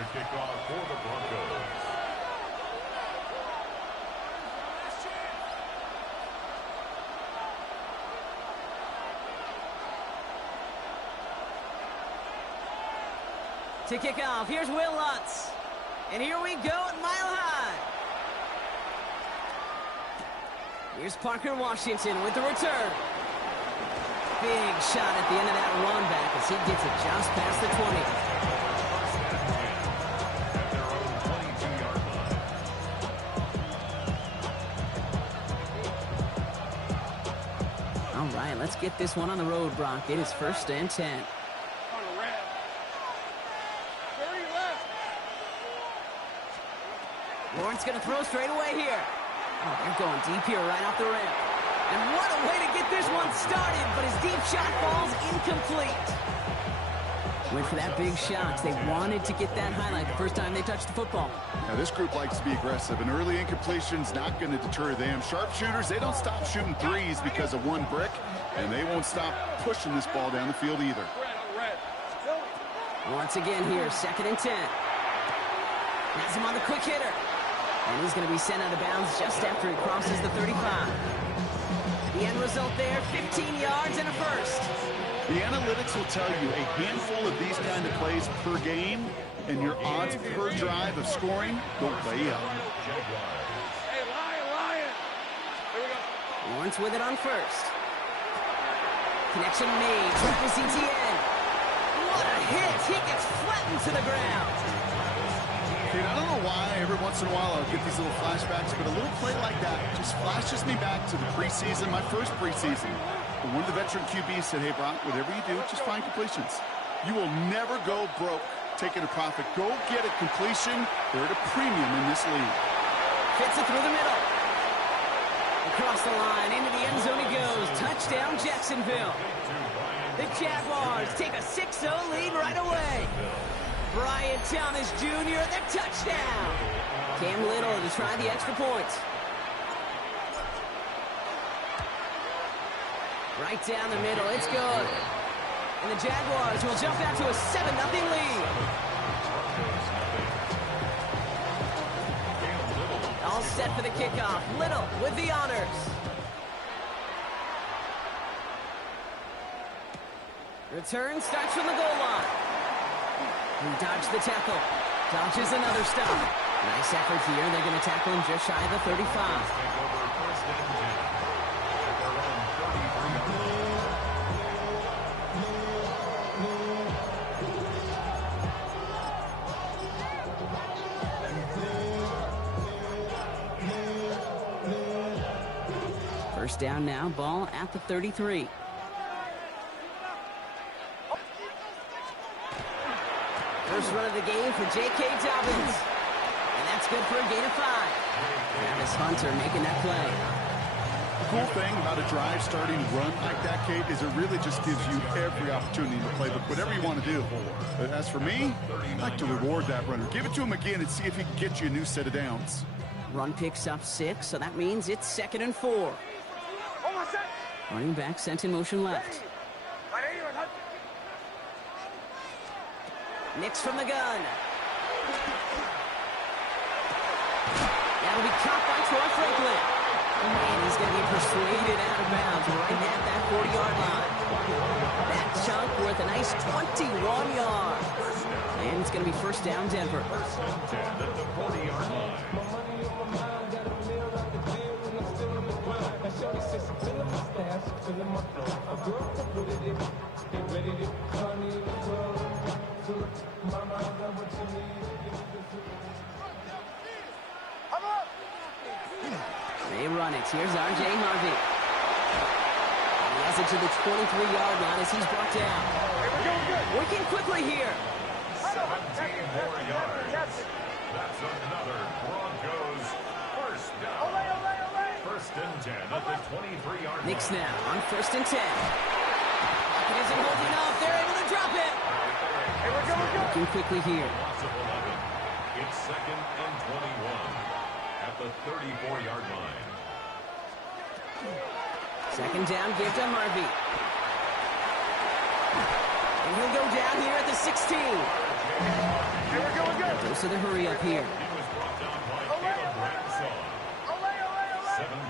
to kick off for the Broncos. To kick off, here's Will Lutz. And here we go at Mile High. Here's Parker Washington with the return. Big shot at the end of that run back as he gets it just past the 20. All right, let's get this one on the road, Brock. It is 1st and 10. Lawrence going to throw straight away here. Oh, they're going deep here right off the rim. And what a way to get this one started, but his deep shot falls incomplete. Went for that big shot. They wanted to get that highlight the first time they touched the football. Now, this group likes to be aggressive, and early incompletion's not going to deter them. Sharpshooters, they don't stop shooting threes because of one brick, and they won't stop pushing this ball down the field either. Once again here, 2nd and 10. Has him on the quick hitter. And he's going to be sent out of bounds just after he crosses the 35. The end result there, 15 yards and a first. The analytics will tell you a handful of these kind of plays per game, and your odds per drive of scoring go way up. Hey, Lion! Here we go. Lawrence with it on first. Connection made. Travis Etienne. What a hit! He gets flattened to the ground. Dude, I don't know why every once in a while I'll get these little flashbacks, but a little play like that just flashes me back to the preseason, my first preseason. And one of the veteran QBs said, hey, Brock, whatever you do, just find completions. You will never go broke taking a profit. Go get a completion. They're at a premium in this league. Fits it through the middle. Across the line, into the end zone he goes. Touchdown, Jacksonville. The Jaguars take a 6-0 lead right away. Brian Thomas Jr., the touchdown. Cam Little to try the extra point. Right down the middle, it's good. And the Jaguars will jump out to a 7-0 lead. All set for the kickoff. Little with the honors. Return starts from the goal line. He dodged the tackle. Dodges another stop. Nice effort here. They're going to tackle him just shy of the 35. First down now. Ball at the 33. First run of the game for J.K. Dobbins. And that's good for a gain of 5. Travis Hunter making that play. The cool thing about a drive starting run like that, Kate, is it really just gives you every opportunity to play whatever you want to do. But as for me, I like to reward that runner. Give it to him again and see if he can get you a new set of downs. Run picks up 6, so that means it's 2nd and 4. Running back sent in motion left. Nix from the gun. That'll be caught by Troy Franklin. And he's going to be persuaded out of bounds right at that 40-yard line. That chunk worth a nice 21 yards. And it's going to be first down, Denver. First and 10 at the 40-yard line. They run it. Here's R.J. Harvey. And he has it to the 23-yard line as he's brought down. Working quickly here. 17 more yards. That's another Broncos first down. First and 10 at the 23-yard line. Nix now on 1st and 10. Pocket isn't holding up. They're able to drop it. Working quickly here. Loss of 11. It's 2nd and 21 at the 34-yard line. 2nd down, give to Harvey. And he'll go down here at the 16. Hey, we're going good. So the hurry up here. He was brought down by Caleb Ransom.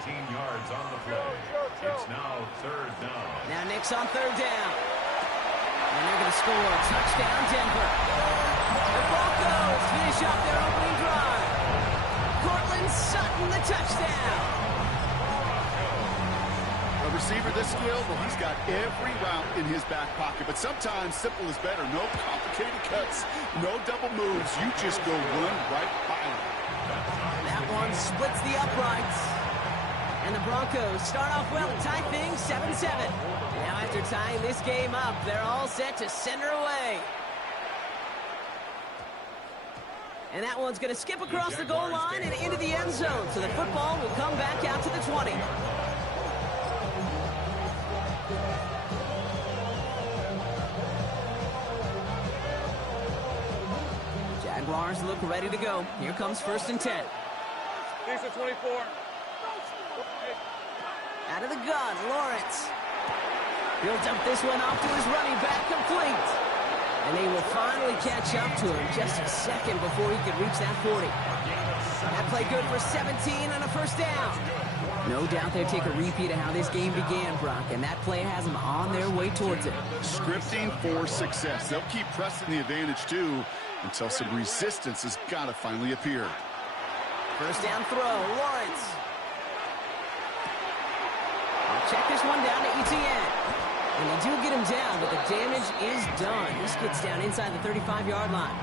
17 yards on the play. It's now third down. Now Nick's on third down. And they're going to score. Touchdown, Denver. The Broncos finish off their opening drive. Cortland Sutton, the touchdown. A receiver this skilled, well, he's got every route in his back pocket. But sometimes simple is better. No complicated cuts, no double moves. You just go run right by him. That one splits the uprights. And the Broncos start off well and tie things 7-7. Now after tying this game up, they're all set to send her away. And that one's going to skip across the goal line and into the end zone. So the football will come back out to the 20. Jaguars look ready to go. Here comes 1st and 10. Decent 24. Out of the gun, Lawrence. Builds up this one off to his running back, complete. And they will finally catch up to him just a second before he could reach that 40. That play good for 17 and a 1st down. No doubt they'll take a repeat of how this game began, Brock, and that play has them on their way towards it. Scripting for success. They'll keep pressing the advantage, too, until some resistance has got to finally appear. 1st down throw, Lawrence. Check this one down to Etienne. And they do get him down, but the damage is done. This gets down inside the 35-yard line.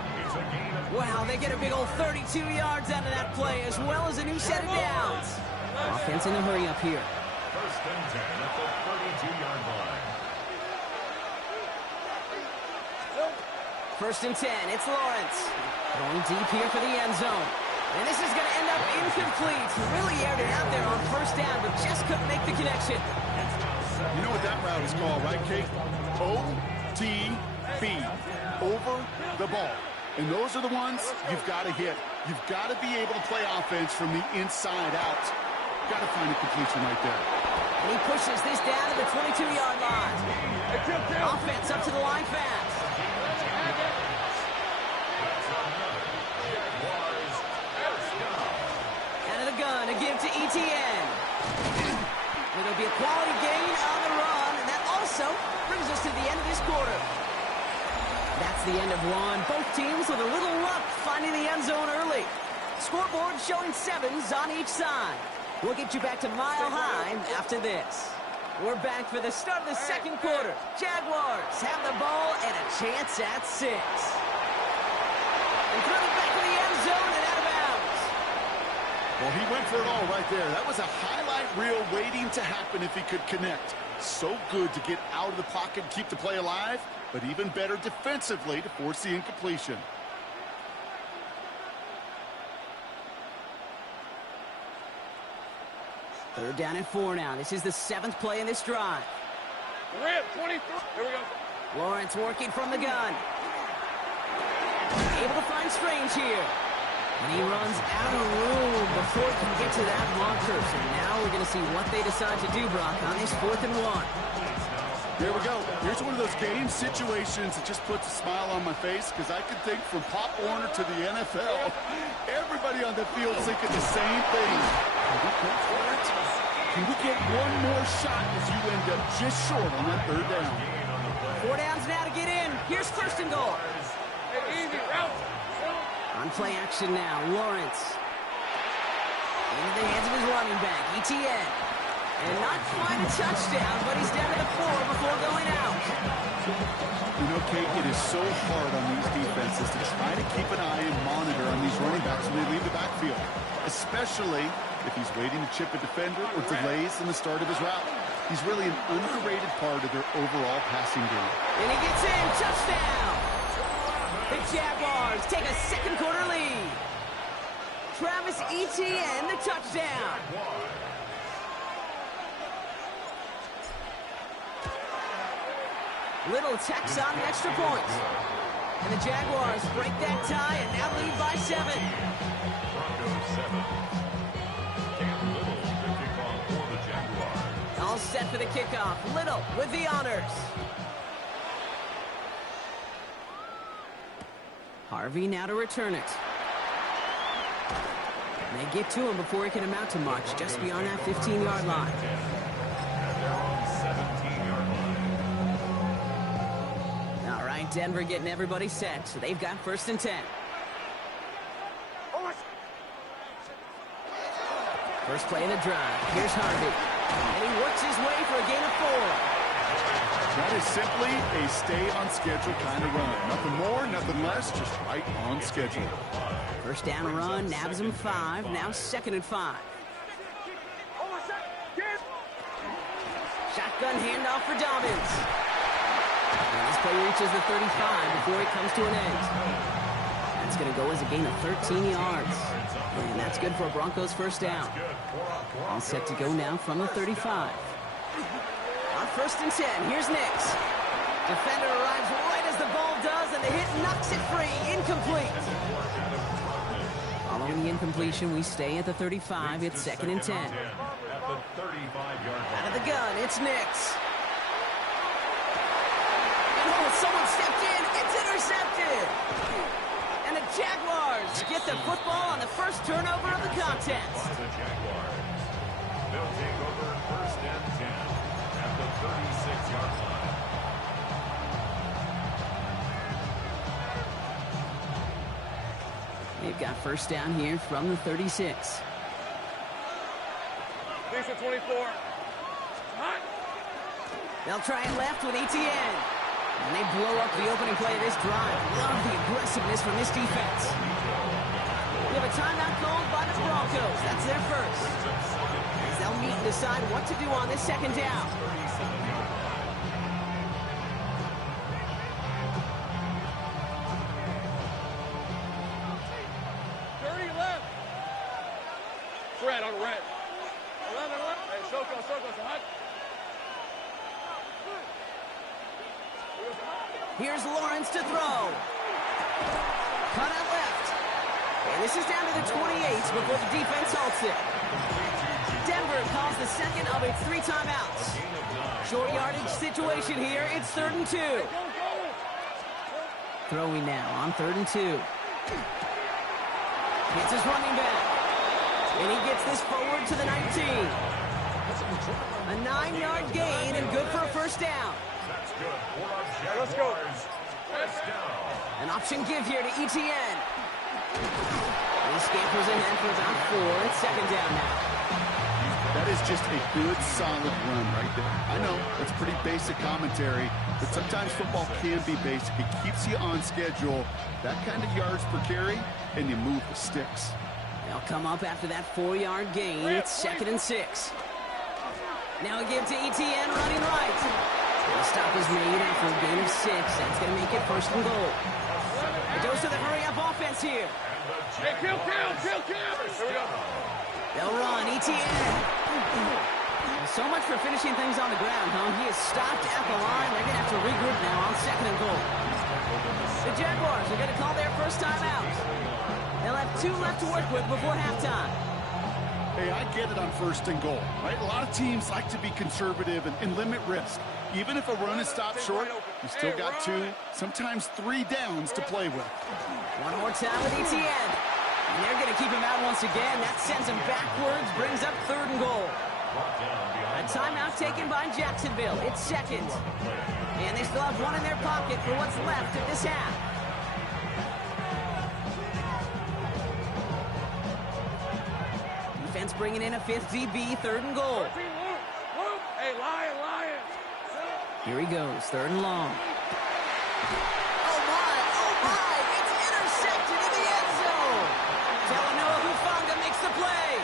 Wow, they get a big old 32 yards out of that play, as well as a new set of downs. Offense in a hurry up here. 1st and 10 at the 32-yard line. 1st and 10, it's Lawrence. Going deep here for the end zone. And this is going to end up incomplete. Really aired it out there on 1st down, but just couldn't make the connection. You know what that route is called, right, Kate? OTB. Over the ball. And those are the ones you've got to hit. You've got to be able to play offense from the inside out. Got to find a completion right there. And he pushes this down to the 22-yard line. Offense up to the line fast. Out of the gun to give to Etienne. It'll be a quality gain on the run, and that also brings us to the end of this quarter. That's the end of one. Both teams with a little luck finding the end zone early. Scoreboard showing 7s on each side. We'll get you back to Mile High after this. We're back for the start of the 2nd quarter. Jaguars have the ball and a chance at 6. And through the back of the end zone and out of bounds. Well, he went for it all right there. That was a highlight reel waiting to happen if he could connect. So good to get out of the pocket and keep the play alive, but even better defensively to force the incompletion. They're down at 4 now. This is the 7th play in this drive. Rip, 23. Here we go. Lawrence working from the gun. Able to find Strange here. And he runs out of room before he can get to that marker. So now we're going to see what they decide to do, Brock, on this 4th and 1. Here we go. Here's one of those game situations that just puts a smile on my face, because I can think from Pop Warner to the NFL, everybody on the field thinking the same thing. Can we get one more shot as you end up just short on that 3rd down? 4 downs now to get in. Here's 1st and goal. Hey, easy, route. On play action now, Lawrence. Into the hands of his running back, Etienne. And not quite a touchdown, but he's down to the 4 before going out. You know, Kate, it is so hard on these defenses to try to keep an eye and monitor on these running backs when they leave the backfield, especially if he's waiting to chip a defender or delays in the start of his route. He's really an underrated part of their overall passing game. And he gets in, touchdown! The Jaguars take a 2nd quarter lead. Travis Etienne, the touchdown. Little tacks on the extra point. And the Jaguars break that tie and now lead by 7. Broncos 7. Cam Little to kick off for the Jaguars. All set for the kickoff. Little with the honors. Harvey now to return it. They get to him before it can amount to much, just beyond that 15-yard line. At their own 17-yard line. All right, Denver getting everybody set, so they've got 1st and 10. First play of the drive. Here's Harvey. And he works his way for a gain of 4. That is simply a stay-on-schedule kind of run. Nothing more, nothing less, just right on schedule. First down run, nabs him 5. Now 2nd and 5. Shotgun handoff for Dobbins. And this play reaches the 35 before it comes to an end. That's going to go as a gain of 13 yards. And that's good for a Broncos 1st down. All set to go now from the 35. On 1st and 10, here's Nix. Defender arrives right as the ball does, and the hit knocks it free. Incomplete. Following the incompletion, we stay at the 35. It's 2nd and 10. At the 35-yard line. Out of the gun, it's Nix. And oh, someone stepped in. It's intercepted. And the Jaguars get the football on the first turnover of the contest. The Jaguars. They'll take over 1st and 10 at the 36-yard line. They've got 1st down here from the 36. Decent 24. Hot. They'll try it left with Etienne. And they blow up the opening play of this drive. Love the aggressiveness from this defense. We have a timeout called by the Broncos. That's their first. As they'll meet and decide what to do on this 2nd down. 30 left. Fred on red. 11 left. Hey, Soko, hot. Here's Lawrence to throw. Cut out left. And this is down to the 28s before the defense halts it. Denver calls the 2nd of its 3 timeouts. Short yardage situation here. It's 3rd and 2. Throwing now on 3rd and 2. Hits his running back. And he gets this forward to the 19. A 9-yard gain and good for a 1st down. That's good for our Jaguars. Let's go. First down. An option give here to Etienne. He scampers ahead for about 4. It's 2nd down now. That is just a good, solid run right there. I know, it's pretty basic commentary, but sometimes football can be basic. It keeps you on schedule, that kind of yards per carry, and you move the sticks. They'll come up after that 4-yard gain. It's 2nd and 6. Now a give to Etienne running right. The stop is made after a gain of 6. That's going to make it 1st and goal. It goes to the hurry-up offense here. Hey, kill. Here we go. They'll run. Etienne. So much for finishing things on the ground, huh? He is stopped at the line. They're going to have to regroup now on 2nd and goal. The Jaguars are going to call their first time out. They'll have 2 left to work with before halftime. Hey, I get it on 1st and goal, right? A lot of teams like to be conservative and limit risk. Even if a run is stopped short, you still got 2, sometimes 3 downs to play with. One more time with Etienne. And they're going to keep him out once again. That sends him backwards, brings up 3rd and goal. A timeout taken by Jacksonville. It's 2nd. And they still have 1 in their pocket for what's left of this half. Defense bringing in a 5th DB, 3rd and goal. Hey, lion. Here he goes, 3rd and long. Oh my, it's intercepted in the end zone. Talanoa Hufanga makes the play.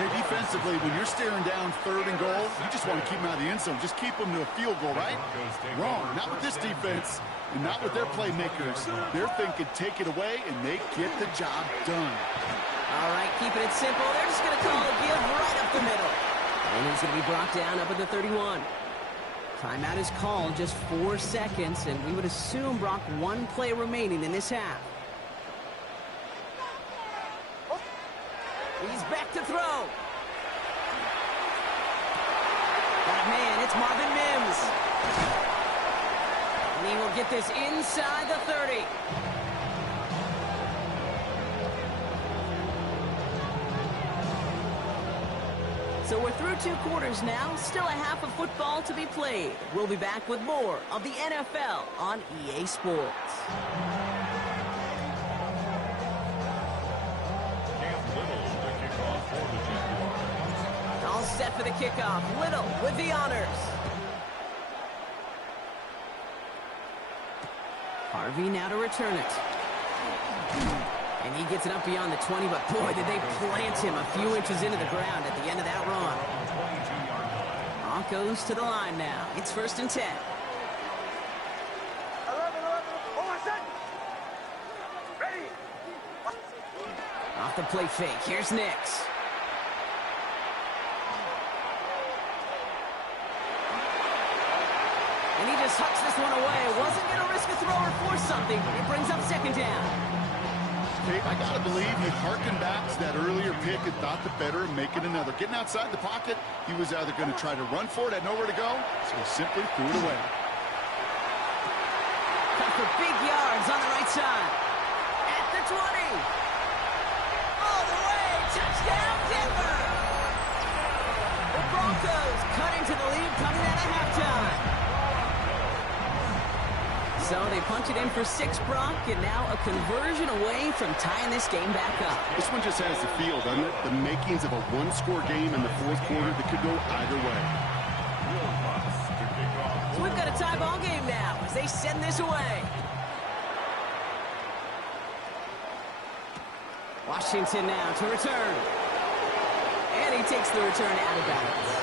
Hey, defensively, when you're staring down 3rd and goal, you just want to keep them out of the end zone. Just keep them to a field goal, right? Wrong. Not with this defense and not with their playmakers. They're thinking take it away, and they get the job done. All right, keeping it simple. They're just going to call a give right up the middle. And he's going to be brought down up at the 31. Timeout is called, just 4 seconds, and we would assume, Brock, 1 play remaining in this half. He's back to throw. That man, it's Marvin Mims. And he will get this inside the 30. So we're through 2 quarters now. Still a half of football to be played. We'll be back with more of the NFL on EA Sports. All set for the kickoff. Little with the honors. Harvey now to return it. And he gets it up beyond the 20, but boy, did they plant him a few inches into the ground at the end of that run. Broncos to the line now. It's 1st and 10. Off the play fake. Here's Nix. And he just hucks this one away. Wasn't going to risk a throw or force something. It brings up 2nd down. I got to believe he harkened back to that earlier pick and thought the better of making another. Getting outside the pocket, he was either going to try to run for it, had nowhere to go, so he simply threw it away. Cut for big yards on the right side. At the 20. All the way. Touchdown, Denver. The Broncos cut into the lead coming out of halftime. So they punch it in for 6, Brock, and now a conversion away from tying this game back up. This one just has the feel, doesn't it? The makings of a 1-score game in the 4th quarter that could go either way. So we've got a tie ball game now as they send this away. Washington now to return. And he takes the return out of bounds.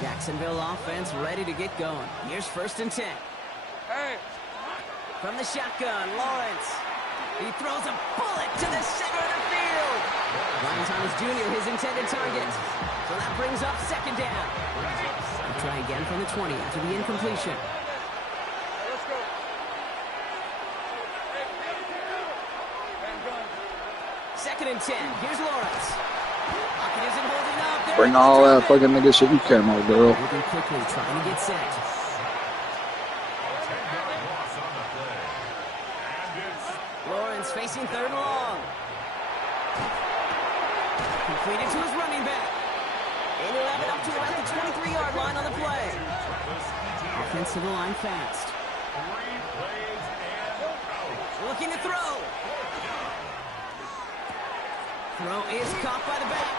Jacksonville offense ready to get going. Here's 1st and 10. Hey. From the shotgun, Lawrence. He throws a bullet to the center of the field. Ryan Thomas Jr., his intended target. So that brings up 2nd down. We'll try again from the 20 after the incompletion. Let's go. Hey. 2nd and 10. Here's Lawrence. Pocket isn't holding up. Bring all that fucking nigga shit you care, my girl. Moving quickly, trying to get set. Lawrence facing 3rd and long. Completed to his running back. And he'll have it up to about the 23-yard line on the play. Offense to the line fast. Looking to throw. Throw is caught by the back.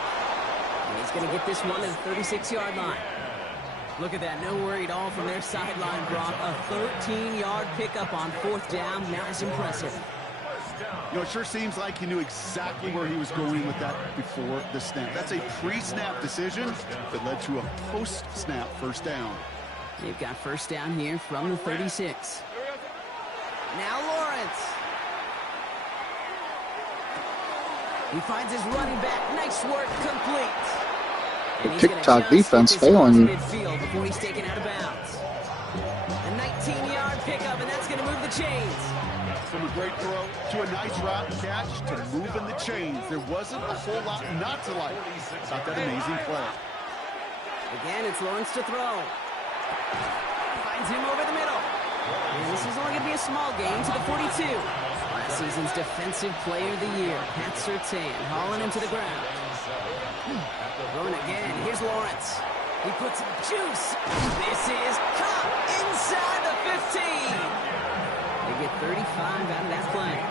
And he's going to get this one to the 36-yard line. Look at that. No worry at all from their sideline, Brock. A 13-yard pickup on 4th down. That is impressive. You know, it sure seems like he knew exactly where he was going with that before the snap. That's a pre-snap decision that led to a post-snap 1st down. They've got 1st down here from the 36. Now Lawrence. He finds his running back. Nice work, complete. The TikTok defense failing you. Midfield before he's taken out of bounds. A 19-yard pickup, and that's going to move the chains. From a great throw to a nice route and catch to moving the chains. There wasn't a whole lot not to like about that amazing play. Again, it's Lawrence to throw. Finds him over the middle. And this is only going to be a small gain to the 42. Last season's Defensive Player of the Year, Pat Surtain, hauling him to the ground. Throwing again. Here's Lawrence. He puts some juice. This is caught inside the 15. They get 35 out of that play.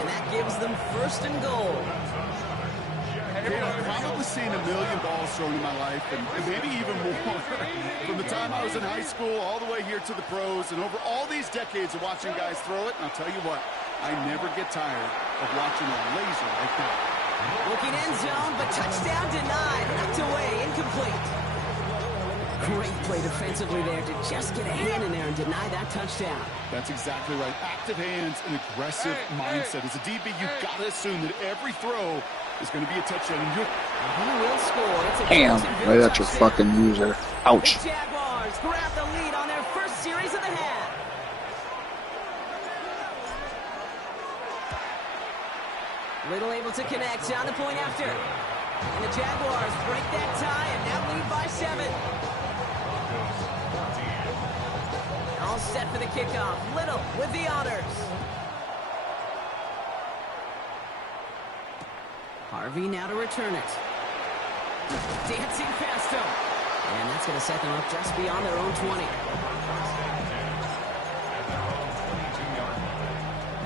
And that gives them 1st and goal. I've probably seen a million balls thrown in my life, and maybe even more. From the time I was in high school all the way here to the pros, and over all these decades of watching guys throw it, and I'll tell you what, I never get tired of watching a laser like that. Looking end zone, but touchdown denied. Knocked away, incomplete. Great play defensively there to just get a hand in there and deny that touchdown. That's exactly right. Active hands and aggressive mindset. As a DB, you've got to assume that every throw is going to be a touchdown. And he will score. It's a damn, right at your fucking user. Ouch. The Jaguars grab the lead on their 1st series of the half. Little able to connect on the point after. And the Jaguars break that tie and now lead by 7. All set for the kickoff. Little with the honors. Harvey now to return it. Dancing past him. And that's going to set them up just beyond their own 20.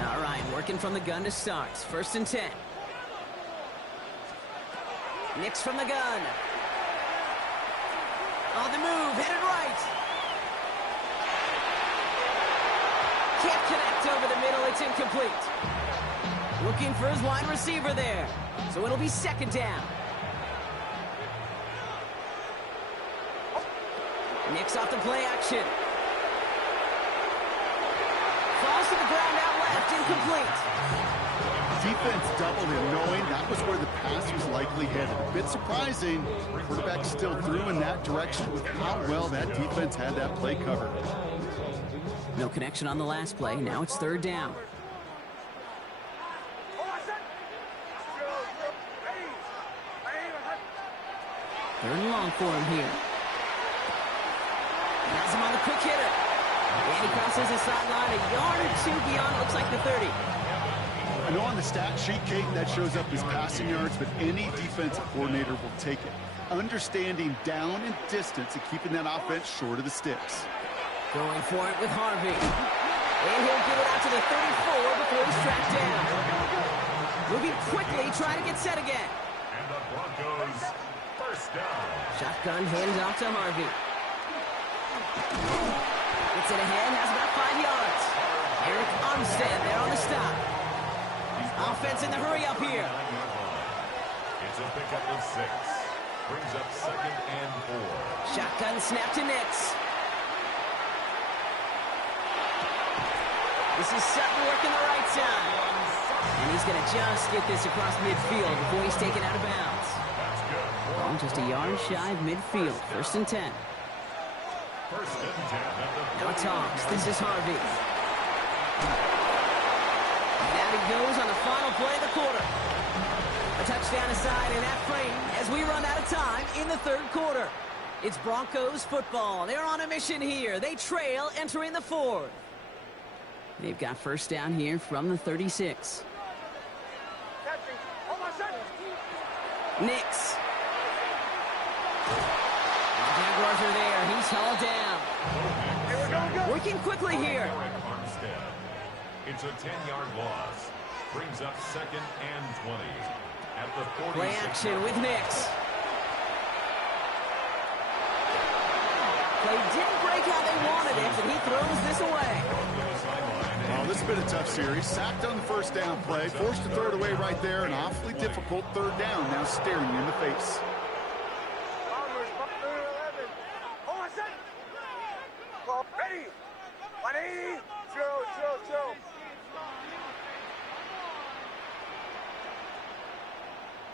All right, working from the gun to start. 1st and 10. Nix from the gun. On the move, headed right. Can't connect over the middle, it's incomplete. Looking for his wide receiver there. So it'll be 2nd down. Nix off the play action. Falls to the ground out left, incomplete. Defense doubled him, knowing that was where the pass was likely headed. A bit surprising. Quarterback still threw in that direction with how well that defense had that play covered. No connection on the last play. Now it's 3rd down. 3rd and long for him here. Has him on the quick hitter. And he crosses the sideline a yard or 2 beyond, looks like the 30. I know on the stat sheet, Kate, that shows up as passing yards, but any defensive coordinator will take it. Understanding down and distance and keeping that offense short of the sticks. Going for it with Harvey. And he'll give it out to the 34 before he's tracked down. Moving quickly, trying to get set again. And the Broncos, 1st down. Shotgun hands off to Harvey. Gets it ahead, has about 5 yards. Eric Armstead there on the stop. Offense in the hurry up here. It's a pickup of 6. Brings up 2nd and 4. Shotgun snap to Nix. This is Sutton working the right side. And he's going to just get this across midfield before he's taken out of bounds. That's good. Oh, just a yard shy of midfield. 1st and 10. 1st and 10 at the Now it's Hawks. This is Harvey. And out he goes on the final play of the quarter. A touchdown aside in that frame as we run out of time in the 3rd quarter. It's Broncos football. They're on a mission here. They trail entering the 4th. They've got 1st down here from the 36. Nix. The Jaguars are there. He's hauled down. Working quickly here. Eric Armstead. It's a 10-yard loss. Brings up 2nd and 20 at the 46. Play action with Nix. Play didn't break how they wanted it, but he throws this away. Well, this has been a tough series. Sacked on the 1st down play, forced to throw it away right there. An awfully difficult 3rd down now staring you in the face. Ready? 180. Chill.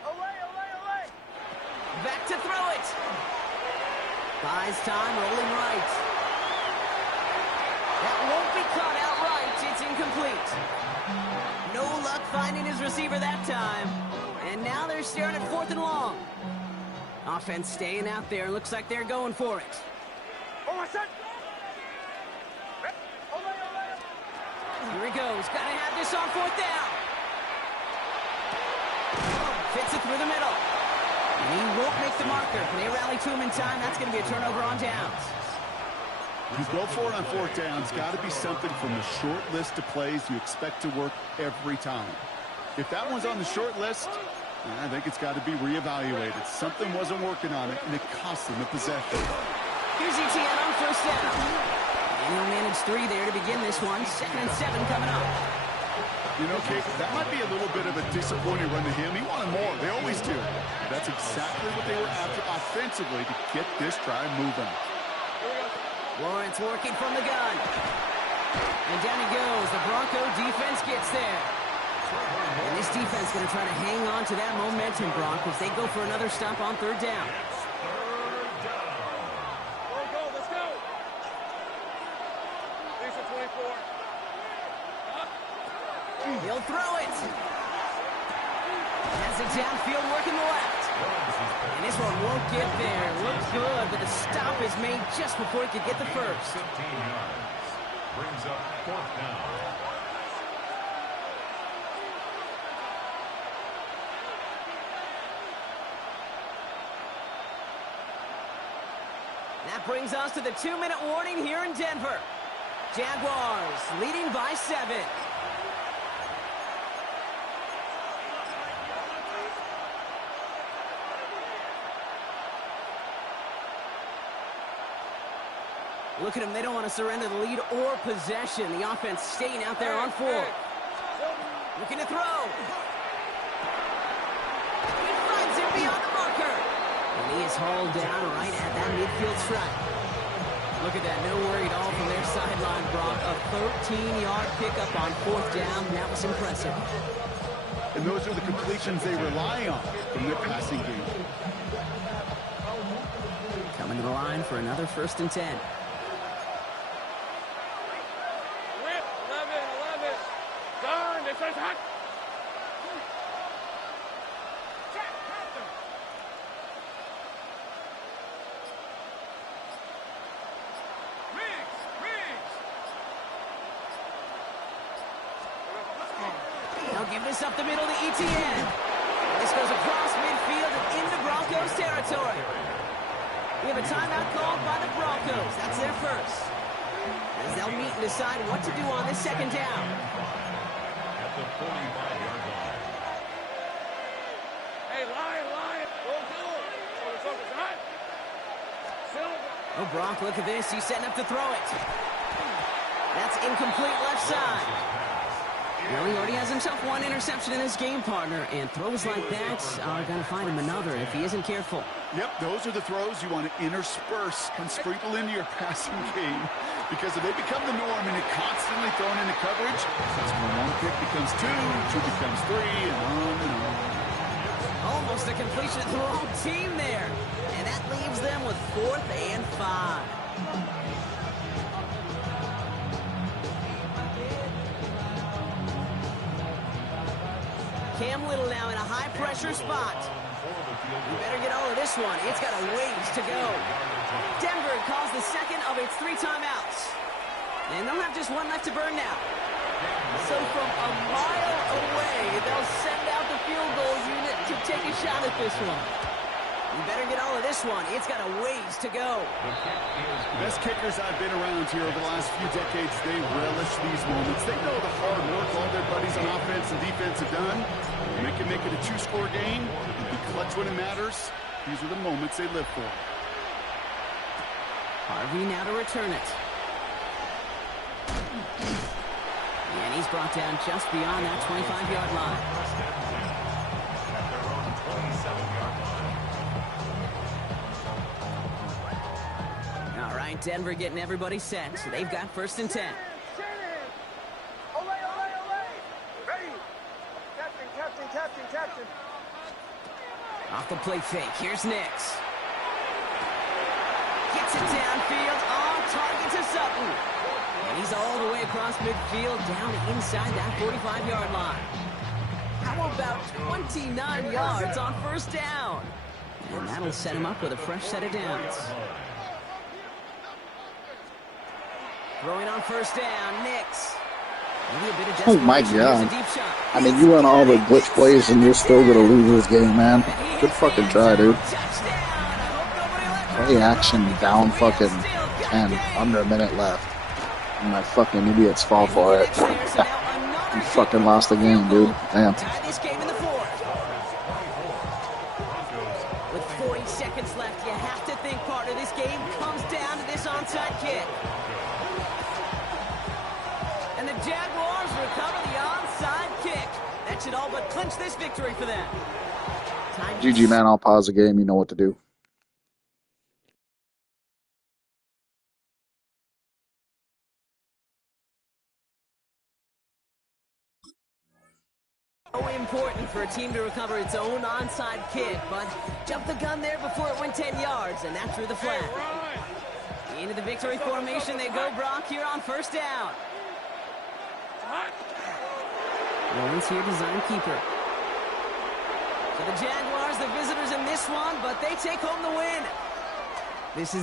Away. Back to throw it. Buys time, rolling right. That won't be caught outright. It's incomplete. No luck finding his receiver that time. And now they're staring at 4th and long. Offense staying out there. Looks like they're going for it. Here he goes. Got to have this on 4th down. Fits it through the middle. And he won't make the marker. If they rally to him in time, that's going to be a turnover on downs. You go for it on 4th down. It's got to be something from the short list of plays you expect to work every time. If that one's on the short list, I think it's got to be reevaluated. Something wasn't working on it, and it cost them a possession. Here's ETN on 1st down. And he'll manage 3 there to begin this one. 2nd and 7 coming up. You know, Kate, that might be a little bit of a disappointing run to him. He wanted more. They always do. That's exactly what they were after offensively to get this drive moving. Lawrence working from the gun. And down he goes. The Bronco defense gets there. And this defense going to try to hang on to that momentum, Bronc, as they go for another stop on 3rd down. Let's go. These are 24. He'll throw it. Has it downfield working the left. And this one won't get there. Looks good, but the stop is made just before he could get the first. 15 yards. Brings up 4th down. that brings us to the 2-minute warning here in Denver. Jaguars leading by 7. Look at them. They don't want to surrender the lead or possession. The offense staying out there on 4. Looking to throw. He finds it beyond the marker. And he is hauled down right at that midfield stripe. Look at that. No worry at all from their sideline, Brock. A 13-yard pickup on 4th down. That was impressive. And those are the completions they rely on from their passing game. Coming to the line for another 1st and 10. They'll give this up the middle to Etienne. This goes across midfield and into Broncos territory. We have a timeout called by the Broncos. That's their first. As they'll meet and decide what to do on this 2nd down. At the 45-yard line. Hey, Lion. Oh, Brock, look at this. He's setting up to throw it. That's incomplete left side. Well, he already has himself 1 interception in his game, partner, and throws like that are going to find him another if he isn't careful. Yep, those are the throws you want to intersperse and sprinkle into your passing game, because if they become the norm and you're constantly thrown into coverage, that's when 1 pick becomes 2, 2 becomes 3, and on and on. Almost a completion to the wrong team there, and that leaves them with 4th and 5. Cam Little now in a high-pressure spot. You better get all of this one. It's got a ways to go. Denver calls the 2nd of its 3 timeouts. And they'll have just 1 left to burn now. So from a mile away, they'll send out the field goal unit to take a shot at this one. You better get all of this one. It's got a ways to go. The best kickers I've been around here over the last few decades, they relish these moments. They know the hard work all their buddies on offense and defense have done. They can make it a 2-score game and be clutch when it matters. These are the moments they live for. Harvey now to return it. And he's brought down just beyond that 25-yard line. At their own 27-yard line. All right, Denver getting everybody set. So they've got 1st and 10. Captain. Off the play fake. Here's Nix. Gets it downfield. On target to Sutton. And he's all the way across midfield down inside that 45-yard line. How about 29 yards on 1st down? And that'll set him up with a fresh set of downs. Throwing on 1st down, Nix. Oh my God. I mean, you run all the blitz plays and you're still going to lose this game, man. Good fucking try, dude. Play action down fucking 10, under a minute left. And my fucking idiots fall for it. You fucking lost the game, dude. Damn. With 40 seconds left, you have to think part of this game comes down to this onside kick. And the Jaguars recover the onside kick. That should all but clinch this victory for them. GG, man. I'll pause the game. You know what to do. So important for a team to recover its own onside kick, but jumped the gun there before it went 10 yards, and that threw the flag. Into the victory formation they go, Brock, here on 1st down. Lawrence here, design keeper. So the Jaguars, the visitors in this one, but they take home the win. This is